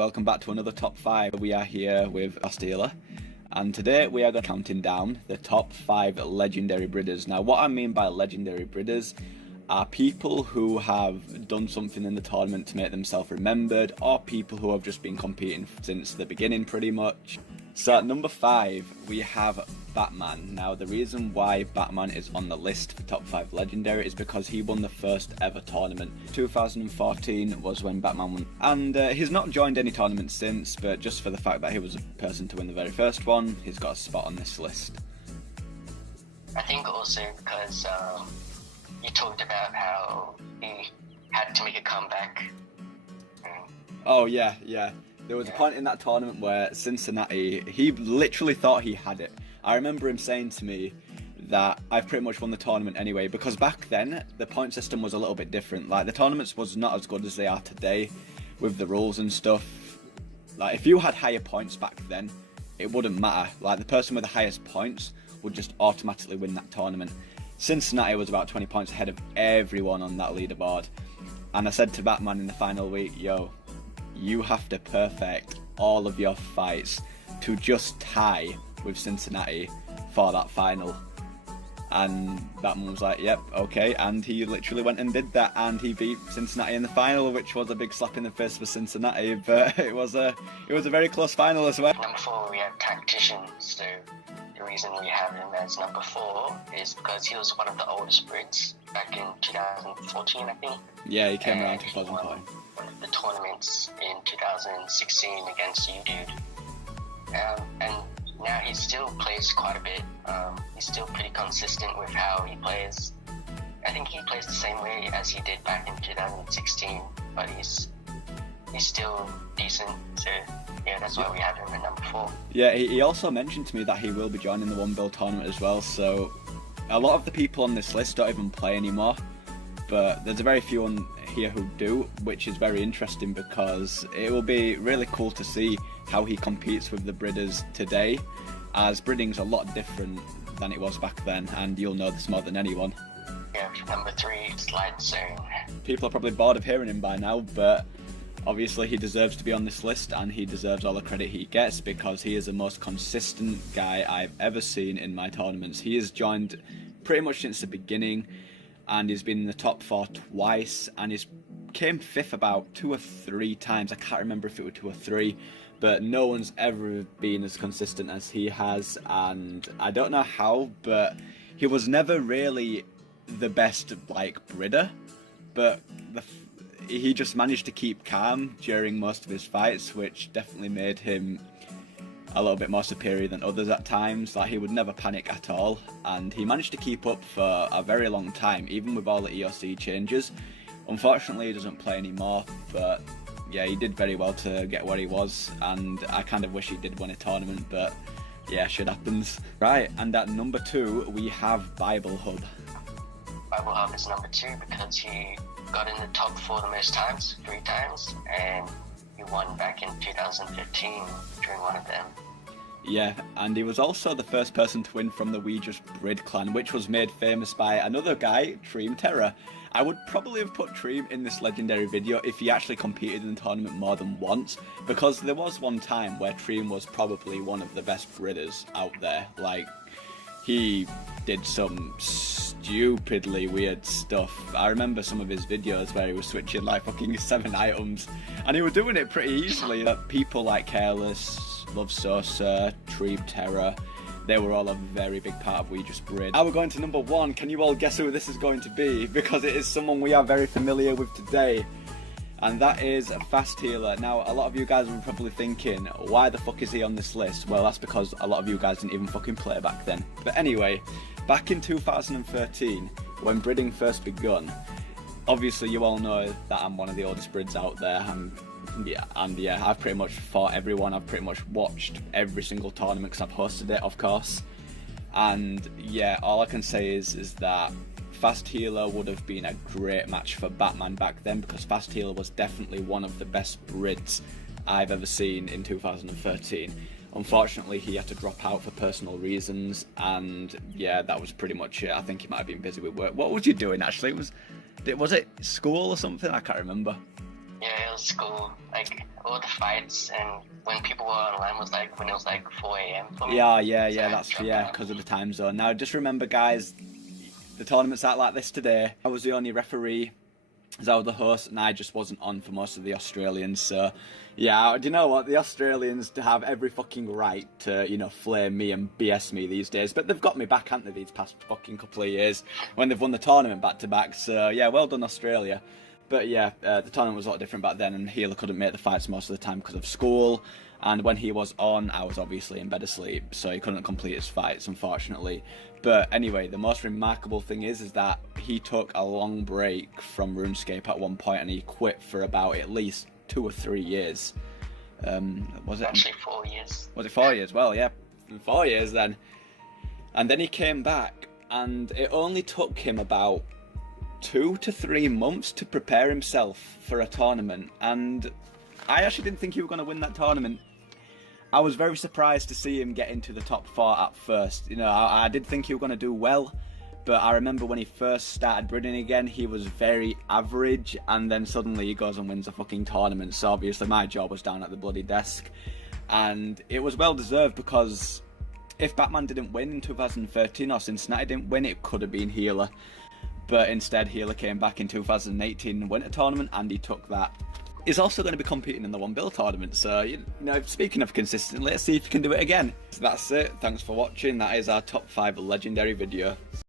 Welcome back to another top 5. We are here with Bastila, and today we are going to be counting down the top 5 Legendary Bridders. Now, what I mean by Legendary Bridders are people who have done something in the tournament to make themselves remembered, or people who have just been competing since the beginning pretty much. So at number 5 we have Batman. Now the reason why Batman is on the list for top 5 Legendary is because he won the first ever tournament. 2014 was when Batman won, and he's not joined any tournament since, but just for the fact that he was a person to win the very first one, he's got a spot on this list. I think also because you talked about how he had to make a comeback. Oh yeah. There was a point in that tournament where Cincinnati, he literally thought he had it. I remember him saying to me that I've pretty much won the tournament anyway, because back then the point system was a little bit different. Like, the tournaments was not as good as they are today with the rules and stuff. Like, if you had higher points back then, it wouldn't matter. Like, the person with the highest points would just automatically win that tournament. Cincinnati was about 20 points ahead of everyone on that leaderboard. And I said to Batman in the final week, yo, you have to perfect all of your fights to just tie with Cincinnati for that final. And Batman was like, yep, okay, and he literally went and did that, and he beat Cincinnati in the final, which was a big slap in the face for Cincinnati, but it was a very close final as well. Number 4, we have Tactician. So the reason we have him as number 4 is because he was one of the oldest Brits back in 2014, I think. Yeah, he came around 2014. One of the tournaments in 2016 against you, dude. And now he still plays quite a bit. He's still pretty consistent with how he plays. I think he plays the same way as he did back in 2016, but he's still decent. So yeah, that's why we have him at number 4. Yeah, he also mentioned to me that he will be joining the One Bill tournament as well. So a lot of the people on this list don't even play anymore, but there's a very few on here who do, which is very interesting because it will be really cool to see how he competes with the Bridders today, as Bridding's a lot different than it was back then, and you'll know this more than anyone. Yeah, number 3, Slide Zone. People are probably bored of hearing him by now, but obviously he deserves to be on this list, and he deserves all the credit he gets because he is the most consistent guy I've ever seen in my tournaments. He has joined pretty much since the beginning, and he's been in the top 4 twice, and he's came 5th about 2 or 3 times. I can't remember if it were 2 or 3, but no one's ever been as consistent as he has, and I don't know how, but he was never really the best, like, Bridder, but he just managed to keep calm during most of his fights, which definitely made him a little bit more superior than others at times. Like, he would never panic at all, and he managed to keep up for a very long time, even with all the EOC changes. Unfortunately, he doesn't play anymore, but yeah, he did very well to get where he was, and I kind of wish he did win a tournament, but yeah, shit happens. Right, and at number 2, we have Bible Hub. Bible Hub is number 2 because he got in the top 4 the most times, 3 times, and he won back in 2015 during one of them. Yeah, and he was also the first person to win from the We Just Brid clan, which was made famous by another guy, Treem Terror. I would probably have put Treem in this legendary video if he actually competed in the tournament more than once, because there was one time where Treem was probably one of the best Bridders out there. Like, he did some stupidly weird stuff. I remember some of his videos where he was switching like fucking 7 items, and he was doing it pretty easily. People like Careless, Love Sosa, Treem Terror, they were all a very big part of We Just Brid. Now we're going to number 1. Can you all guess who this is going to be? Because it is someone we are very familiar with today, and that is Fast Healer. Now, a lot of you guys are probably thinking, why the fuck is he on this list? Well, that's because a lot of you guys didn't even fucking play back then. But anyway, back in 2013, when Bridding first begun, obviously you all know that I'm one of the oldest Brids out there. I've pretty much fought everyone. I've pretty much watched every single tournament because I've hosted it, of course. And yeah, all I can say is that Fast Healer would have been a great match for Batman back then, because Fast Healer was definitely one of the best Brids I've ever seen in 2013. Unfortunately, he had to drop out for personal reasons, and yeah, that was pretty much it. I think he might have been busy with work. What was you doing actually? Was it school or something? I can't remember. Yeah, it was cool. Like all the fights, and when people were online was like when it was like 4 a.m. for me. Yeah, So I that's dropped yeah, out. because of the time zone. Now, just remember, guys, the tournament's out like this today. I was the only referee, as I was the host, and I just wasn't on for most of the Australians. So, yeah, do you know what? The Australians have every fucking right to, you know, flame me and BS me these days. But they've got me back, haven't they, these past fucking couple of years when they've won the tournament back to back. So, yeah, well done, Australia. But yeah, the tournament was a lot different back then, and Healer couldn't make the fights most of the time because of school. And when he was on, I was obviously in bed asleep, so he couldn't complete his fights, unfortunately. But anyway, the most remarkable thing is that he took a long break from RuneScape at one point, and he quit for about at least 2 or 3 years. Was it? Actually, 4 years. Was it 4 years? Well, yeah, 4 years then. And then he came back, and it only took him about 2 to 3 months to prepare himself for a tournament. And I actually didn't think he was going to win that tournament. I was very surprised to see him get into the top 4 at first. You know, I did think he was going to do well, but I remember when he first started breeding again, he was very average, and then suddenly he goes and wins a fucking tournament. So obviously my job was down at the bloody desk, and it was well deserved, because if Batman didn't win in 2013 or Cincinnati didn't win, it could have been Healer. But instead, Healer came back in 2018 and won a tournament, and he took that. He's also going to be competing in the One Bill tournament, so, you know, speaking of consistent, let's see if you can do it again. So that's it. Thanks for watching. That is our top 5 legendary video.